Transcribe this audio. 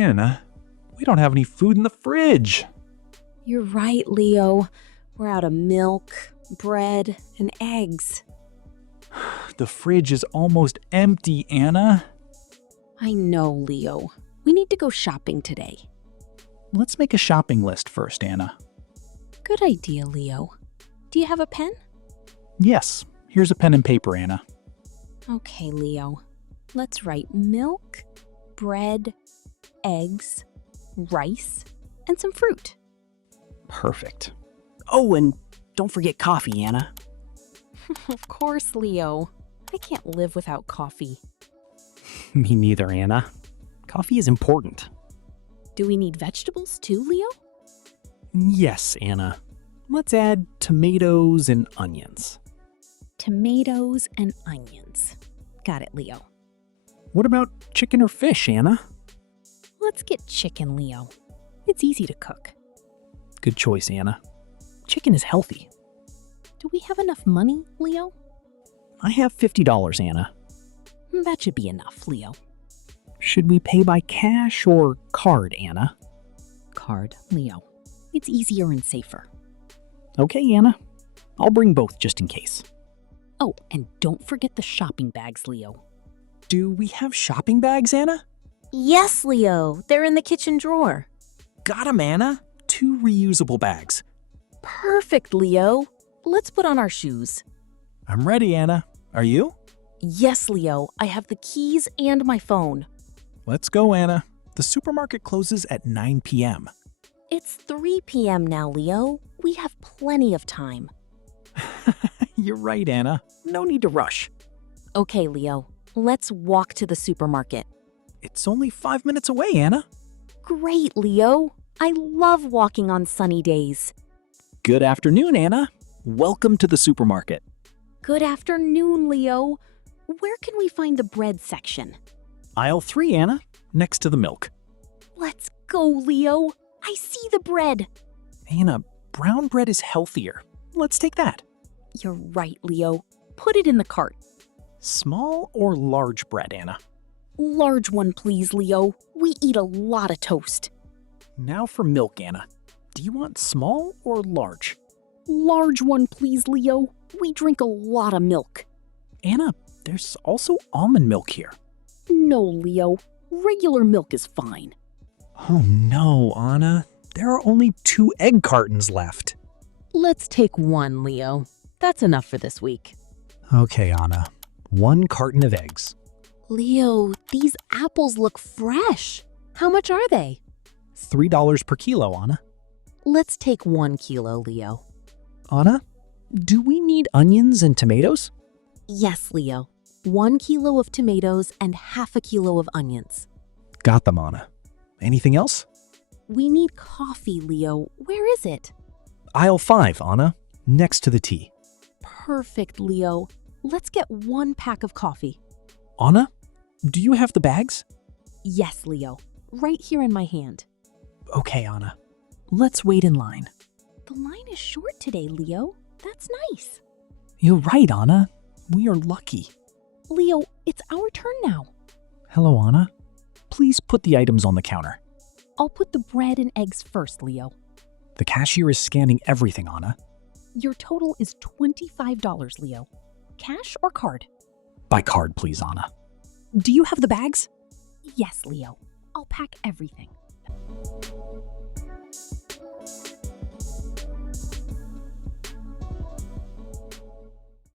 Anna, we don't have any food in the fridge. You're right, Leo. We're out of milk, bread, and eggs. The fridge is almost empty, Anna. I know, Leo. We need to go shopping today. Let's make a shopping list first, Anna. Good idea, Leo. Do you have a pen? Yes, here's a pen and paper, Anna. Okay, Leo. Let's write milk, bread, eggs, rice, and some fruit. Perfect. Oh, and don't forget coffee, Anna. Of course, Leo. I can't live without coffee. Me neither, Anna. Coffee is important. Do we need vegetables too, Leo? Yes, Anna. Let's add tomatoes and onions. Tomatoes and onions. Got it, Leo. What about chicken or fish, Anna? Let's get chicken, Leo. It's easy to cook. Good choice, Anna. Chicken is healthy. Do we have enough money, Leo? I have $50, Anna. That should be enough, Leo. Should we pay by cash or card, Anna? Card, Leo. It's easier and safer. Okay, Anna. I'll bring both just in case. Oh, and don't forget the shopping bags, Leo. Do we have shopping bags, Anna? Yes, Leo. They're in the kitchen drawer. Got 'em, Anna. 2 reusable bags. Perfect, Leo. Let's put on our shoes. I'm ready, Anna. Are you? Yes, Leo. I have the keys and my phone. Let's go, Anna. The supermarket closes at 9 p.m. It's 3 p.m. now, Leo. We have plenty of time. You're right, Anna. No need to rush. Okay, Leo. Let's walk to the supermarket. It's only 5 minutes away, Anna. Great, Leo. I love walking on sunny days. Good afternoon, Anna. Welcome to the supermarket. Good afternoon, Leo. Where can we find the bread section? Aisle 3, Anna, next to the milk. Let's go, Leo. I see the bread. Anna, brown bread is healthier. Let's take that. You're right, Leo. Put it in the cart. Small or large bread, Anna? Large one, please, Leo. We eat a lot of toast. Now for milk, Anna. Do you want small or large? Large one, please, Leo. We drink a lot of milk. Anna, there's also almond milk here. No, Leo. Regular milk is fine. Oh no, Anna. There are only 2 egg cartons left. Let's take one, Leo. That's enough for this week. Okay, Anna. 1 carton of eggs. Leo, these apples look fresh. How much are they? $3 per kilo, Anna. Let's take 1 kilo, Leo. Anna, do we need onions and tomatoes? Yes, Leo. 1 kilo of tomatoes and half a kilo of onions. Got them, Anna. Anything else? We need coffee, Leo. Where is it? Aisle 5, Anna, next to the tea. Perfect, Leo. Let's get 1 pack of coffee. Anna, do you have the bags? Yes, Leo. Right here in my hand. Okay, Anna. Let's wait in line. The line is short today, Leo. That's nice. You're right, Anna. We are lucky. Leo, it's our turn now. Hello, Anna. Please put the items on the counter. I'll put the bread and eggs first, Leo. The cashier is scanning everything, Anna. Your total is $25, Leo. Cash or card? By card, please, Anna. Do you have the bags? Yes, Leo. I'll pack everything.